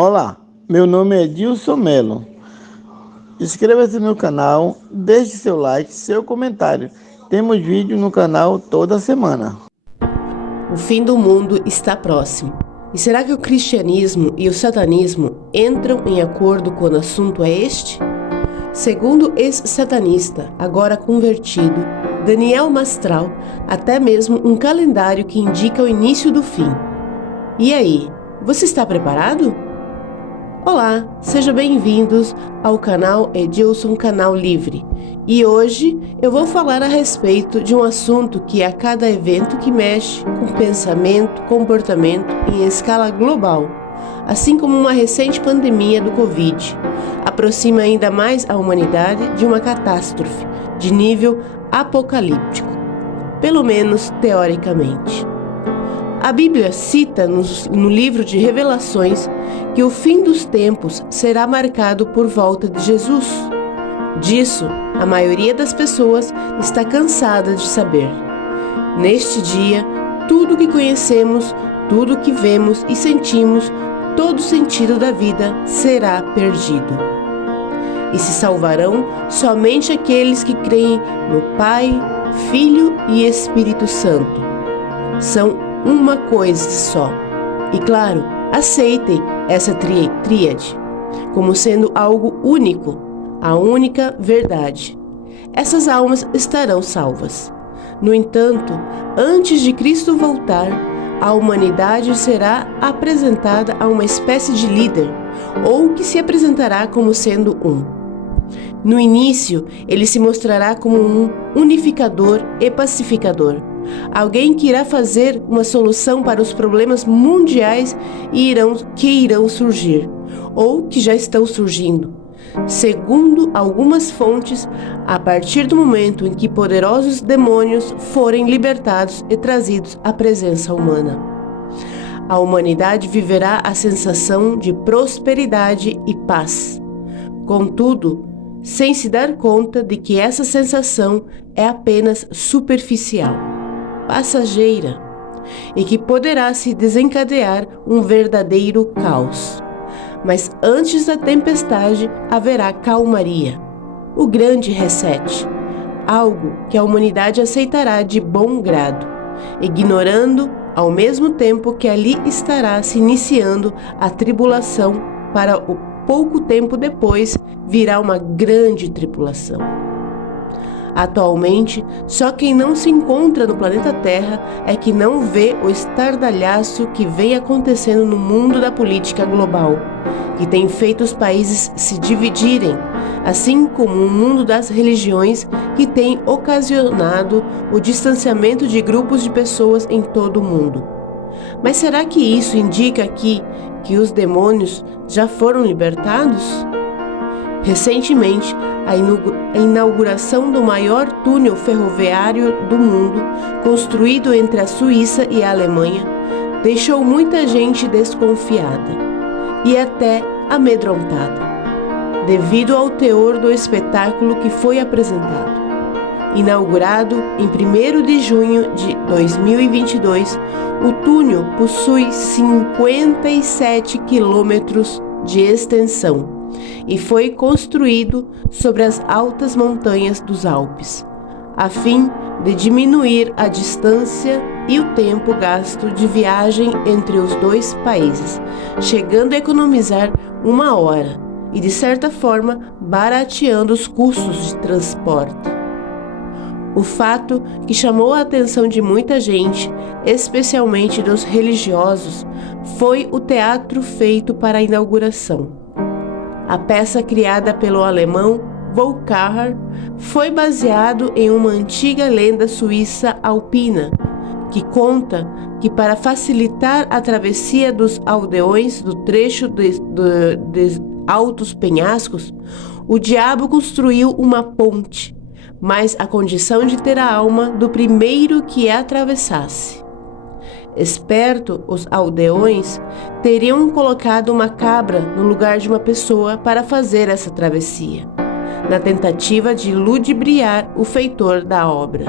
Olá, meu nome é Dilson Melo. Inscreva-se no canal, deixe seu like, seu comentário. Temos vídeo no canal toda semana. O fim do mundo está próximo. E será que o cristianismo e o satanismo entram em acordo quando o assunto é este? Segundo ex-satanista, agora convertido, Daniel Mastral, até mesmo um calendário que indica o início do fim. E aí, você está preparado? Olá, sejam bem-vindos ao canal Edilson Canal Livre. E hoje eu vou falar a respeito de um assunto que a cada evento que mexe com pensamento, comportamento em escala global, assim como uma recente pandemia do Covid, aproxima ainda mais a humanidade de uma catástrofe de nível apocalíptico, pelo menos teoricamente. A Bíblia cita no livro de Revelações que o fim dos tempos será marcado por volta de Jesus. Disso, a maioria das pessoas está cansada de saber. Neste dia, tudo que conhecemos, tudo que vemos e sentimos, todo o sentido da vida será perdido. E se salvarão somente aqueles que creem no Pai, Filho e Espírito Santo. São uma coisa só. E claro, aceitem essa tríade como sendo algo único, a única verdade. Essas almas estarão salvas. No entanto, antes de Cristo voltar, a humanidade será apresentada a uma espécie de líder, ou que se apresentará como sendo um. No início, ele se mostrará como um unificador e pacificador. Alguém que irá fazer uma solução para os problemas mundiais que irão surgir, ou que já estão surgindo. Segundo algumas fontes, a partir do momento em que poderosos demônios forem libertados e trazidos à presença humana. A humanidade viverá a sensação de prosperidade e paz. Contudo, sem se dar conta de que essa sensação é apenas superficial, passageira, e que poderá se desencadear um verdadeiro caos. Mas antes da tempestade haverá calmaria, o grande reset, algo que a humanidade aceitará de bom grado, ignorando ao mesmo tempo que ali estará se iniciando a tribulação. Para o pouco tempo depois virá uma grande tribulação. Atualmente, só quem não se encontra no planeta Terra é que não vê o estardalhaço que vem acontecendo no mundo da política global, que tem feito os países se dividirem, assim como o mundo das religiões, que tem ocasionado o distanciamento de grupos de pessoas em todo o mundo. Mas será que isso indica que os demônios já foram libertados? Recentemente, a inauguração do maior túnel ferroviário do mundo, construído entre a Suíça e a Alemanha, deixou muita gente desconfiada e até amedrontada, devido ao teor do espetáculo que foi apresentado. Inaugurado em 1º de junho de 2022, o túnel possui 57 quilômetros de extensão e foi construído sobre as altas montanhas dos Alpes, a fim de diminuir a distância e o tempo gasto de viagem entre os dois países, chegando a economizar 1 hora e, de certa forma, barateando os custos de transporte. O fato que chamou a atenção de muita gente, especialmente dos religiosos, foi o teatro feito para a inauguração. A peça criada pelo alemão Volkmar foi baseado em uma antiga lenda suíça alpina, que conta que para facilitar a travessia dos aldeões do trecho de altos penhascos, o diabo construiu uma ponte, mas a condição de ter a alma do primeiro que a atravessasse. Esperto, os aldeões teriam colocado uma cabra no lugar de uma pessoa para fazer essa travessia, na tentativa de ludibriar o feitor da obra.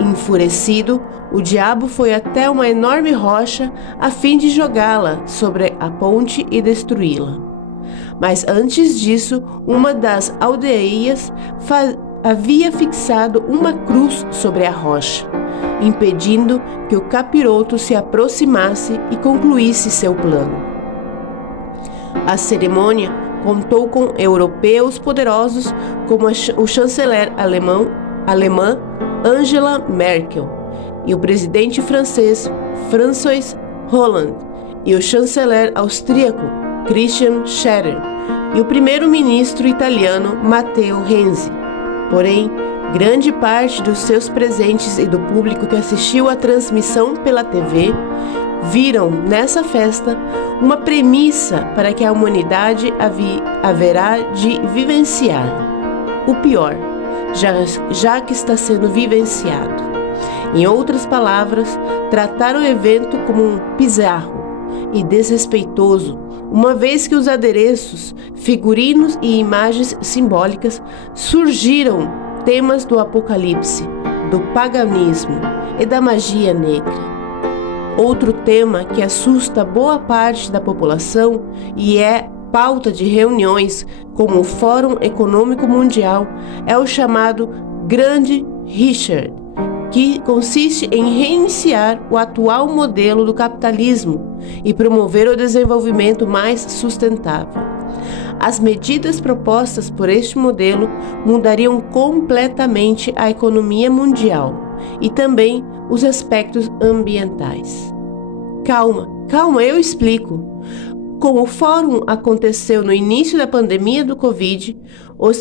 Enfurecido, o diabo foi até uma enorme rocha a fim de jogá-la sobre a ponte e destruí-la. Mas antes disso, uma das aldeias havia fixado uma cruz sobre a rocha, impedindo que o capiroto se aproximasse e concluísse seu plano. A cerimônia contou com europeus poderosos como o chanceler alemã Angela Merkel e o presidente francês François Hollande e o chanceler austríaco Christian Schroeder e o primeiro-ministro italiano Matteo Renzi. Porém, grande parte dos seus presentes e do público que assistiu à transmissão pela TV viram nessa festa uma premissa para que a humanidade haverá de vivenciar. O pior, já que está sendo vivenciado. Em outras palavras, tratar o evento como um bizarro e desrespeitoso, uma vez que os adereços, figurinos e imagens simbólicas surgiram temas do apocalipse, do paganismo e da magia negra. Outro tema que assusta boa parte da população e é pauta de reuniões como o Fórum Econômico Mundial é o chamado Grande Reset, que consiste em reiniciar o atual modelo do capitalismo e promover o desenvolvimento mais sustentável. As medidas propostas por este modelo mudariam completamente a economia mundial e também os aspectos ambientais. Calma, eu explico. Como o fórum aconteceu no início da pandemia do Covid, os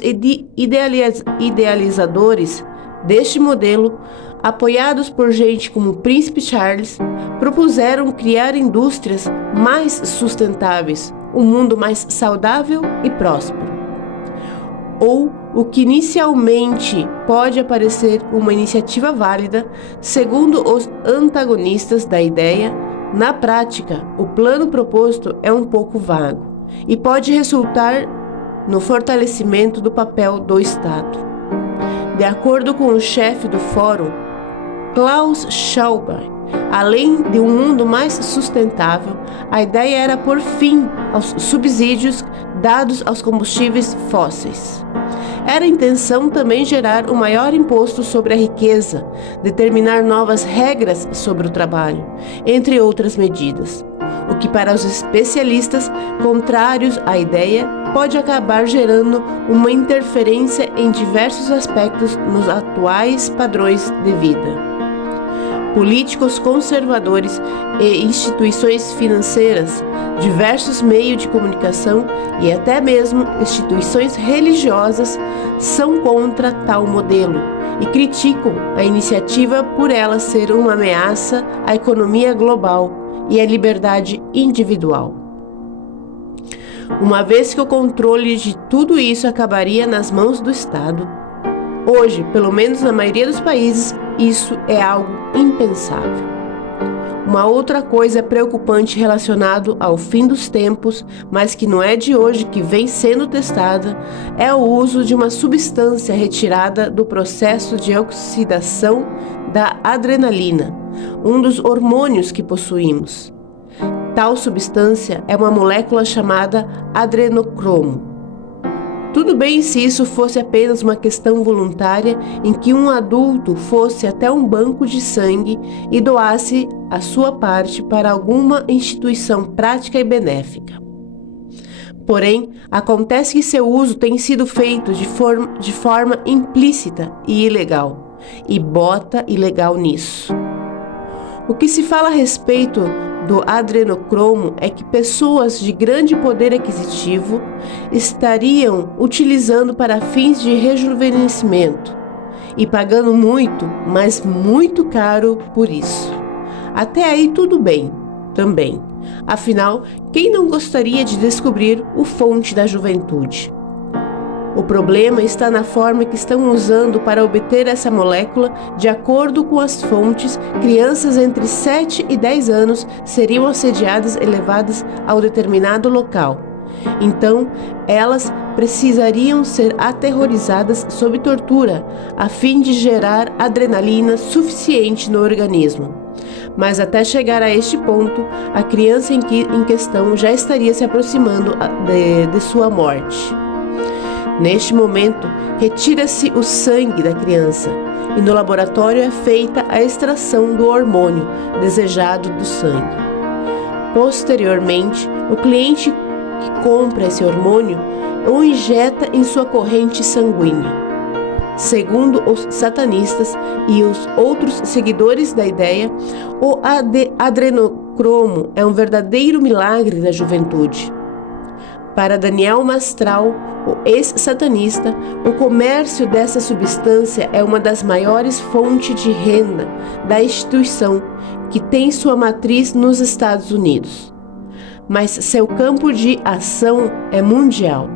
idealizadores deste modelo, apoiados por gente como o Príncipe Charles, propuseram criar indústrias mais sustentáveis, um mundo mais saudável e próspero. Ou o que inicialmente pode parecer uma iniciativa válida, segundo os antagonistas da ideia, na prática, o plano proposto é um pouco vago e pode resultar no fortalecimento do papel do Estado. De acordo com o chefe do fórum, Klaus Schwab, além de um mundo mais sustentável, a ideia era pôr fim aos subsídios dados aos combustíveis fósseis. Era a intenção também gerar um maior imposto sobre a riqueza, determinar novas regras sobre o trabalho, entre outras medidas, o que para os especialistas contrários à ideia pode acabar gerando uma interferência em diversos aspectos nos atuais padrões de vida. Políticos conservadores e instituições financeiras, diversos meios de comunicação e até mesmo instituições religiosas são contra tal modelo e criticam a iniciativa por ela ser uma ameaça à economia global e à liberdade individual. Uma vez que o controle de tudo isso acabaria nas mãos do Estado, hoje, pelo menos na maioria dos países, isso é algo impensável. Uma outra coisa preocupante relacionada ao fim dos tempos, mas que não é de hoje que vem sendo testada, é o uso de uma substância retirada do processo de oxidação da adrenalina, um dos hormônios que possuímos. Tal substância é uma molécula chamada adrenocromo. Tudo bem se isso fosse apenas uma questão voluntária em que um adulto fosse até um banco de sangue e doasse a sua parte para alguma instituição prática e benéfica. Porém, acontece que seu uso tem sido feito de forma implícita e ilegal, e bota ilegal nisso. O que se fala a respeito do adrenocromo é que pessoas de grande poder aquisitivo estariam utilizando para fins de rejuvenescimento e pagando muito, mas muito caro por isso. Até aí tudo bem, também. Afinal, quem não gostaria de descobrir o fonte da juventude? O problema está na forma que estão usando para obter essa molécula. De acordo com as fontes, crianças entre 7 e 10 anos seriam assediadas e levadas a um determinado local, Então, elas precisariam ser aterrorizadas sob tortura, a fim de gerar adrenalina suficiente no organismo. Mas até chegar a este ponto, a criança em questão já estaria se aproximando de sua morte. Neste momento, retira-se o sangue da criança e no laboratório é feita a extração do hormônio desejado do sangue. Posteriormente, o cliente que compra esse hormônio o injeta em sua corrente sanguínea. Segundo os satanistas e os outros seguidores da ideia, o adrenocromo é um verdadeiro milagre da juventude. Para Daniel Mastral, o ex-satanista, o comércio dessa substância é uma das maiores fontes de renda da instituição, que tem sua matriz nos Estados Unidos. Mas seu campo de ação é mundial.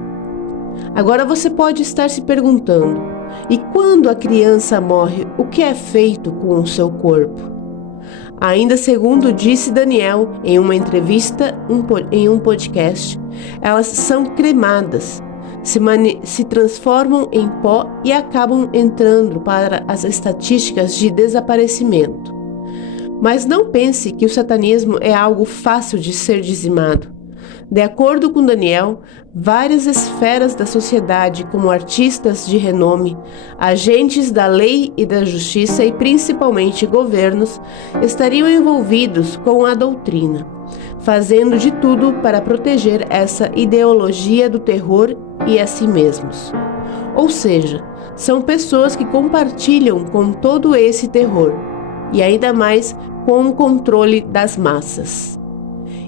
Agora você pode estar se perguntando, e quando a criança morre, o que é feito com o seu corpo? Ainda segundo disse Daniel em uma entrevista em um podcast, elas são cremadas, se transformam em pó e acabam entrando para as estatísticas de desaparecimento. Mas não pense que o satanismo é algo fácil de ser dizimado. De acordo com Daniel, várias esferas da sociedade, como artistas de renome, agentes da lei e da justiça e principalmente governos, estariam envolvidos com a doutrina, fazendo de tudo para proteger essa ideologia do terror e a si mesmos. Ou seja, são pessoas que compartilham com todo esse terror, e ainda mais com o controle das massas.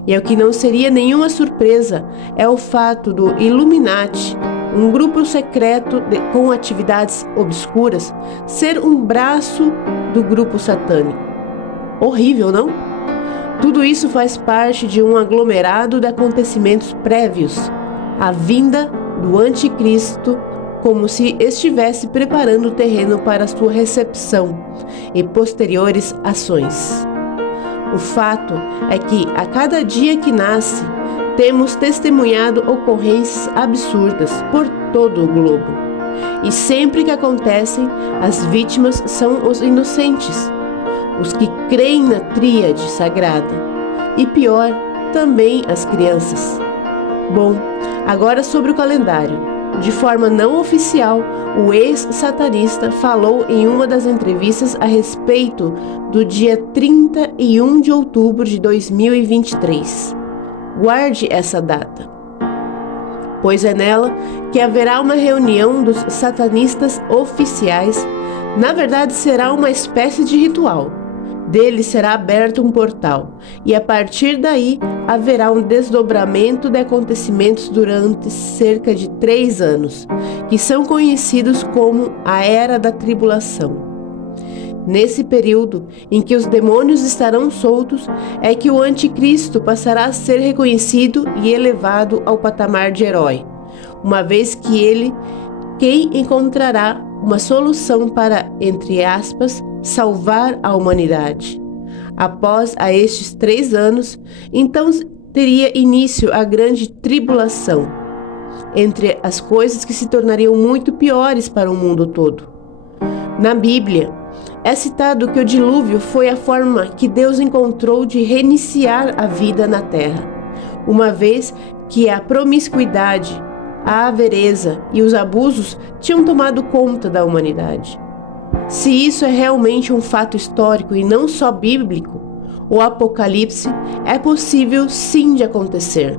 E o que não seria nenhuma surpresa é o fato do Illuminati, um grupo secreto com atividades obscuras, ser um braço do grupo satânico. Horrível, não? Tudo isso faz parte de um aglomerado de acontecimentos prévios, a vinda do anticristo, como se estivesse preparando o terreno para sua recepção e posteriores ações. O fato é que, a cada dia que nasce, temos testemunhado ocorrências absurdas por todo o globo. E sempre que acontecem, as vítimas são os inocentes, os que creem na tríade sagrada. E pior, também as crianças. Bom, agora sobre o calendário. De forma não oficial, o ex-satanista falou em uma das entrevistas a respeito do dia 31 de outubro de 2023. Guarde essa data, pois é nela que haverá uma reunião dos satanistas oficiais. Na verdade, será uma espécie de ritual. Dele será aberto um portal, e a partir daí haverá um desdobramento de acontecimentos durante cerca de 3 anos, que são conhecidos como a Era da Tribulação. Nesse período, em que os demônios estarão soltos, é que o anticristo passará a ser reconhecido e elevado ao patamar de herói, uma vez que quem encontrará uma solução para, entre aspas, salvar a humanidade. Após estes 3 anos, então teria início a grande tribulação, entre as coisas que se tornariam muito piores para o mundo todo. Na Bíblia, é citado que o dilúvio foi a forma que Deus encontrou de reiniciar a vida na terra, uma vez que a promiscuidade, a avareza e os abusos tinham tomado conta da humanidade. Se isso é realmente um fato histórico e não só bíblico, o Apocalipse é possível sim de acontecer.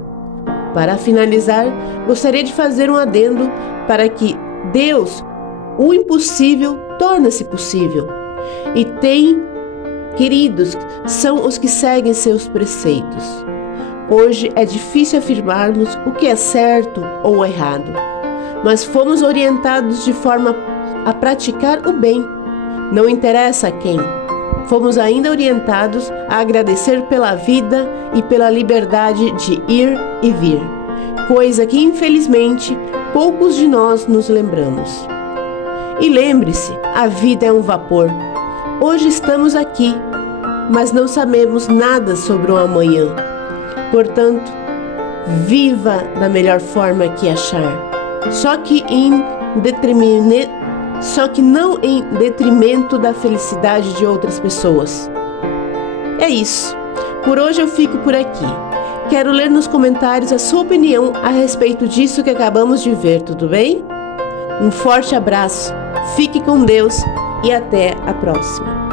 Para finalizar, gostaria de fazer um adendo para que Deus, o impossível, torna-se possível. E queridos, são os que seguem seus preceitos. Hoje é difícil afirmarmos o que é certo ou errado, mas fomos orientados de forma a praticar o bem, não interessa a quem. Fomos ainda orientados a agradecer pela vida e pela liberdade de ir e vir, coisa que infelizmente poucos de nós nos lembramos. E lembre-se, a vida é um vapor. Hoje estamos aqui, mas não sabemos nada sobre o amanhã. Portanto, Viva da melhor forma que achar, só que não em detrimento da felicidade de outras pessoas. É isso. Por hoje eu fico por aqui. Quero ler nos comentários a sua opinião a respeito disso que acabamos de ver, tudo bem? Um forte abraço, fique com Deus e até a próxima.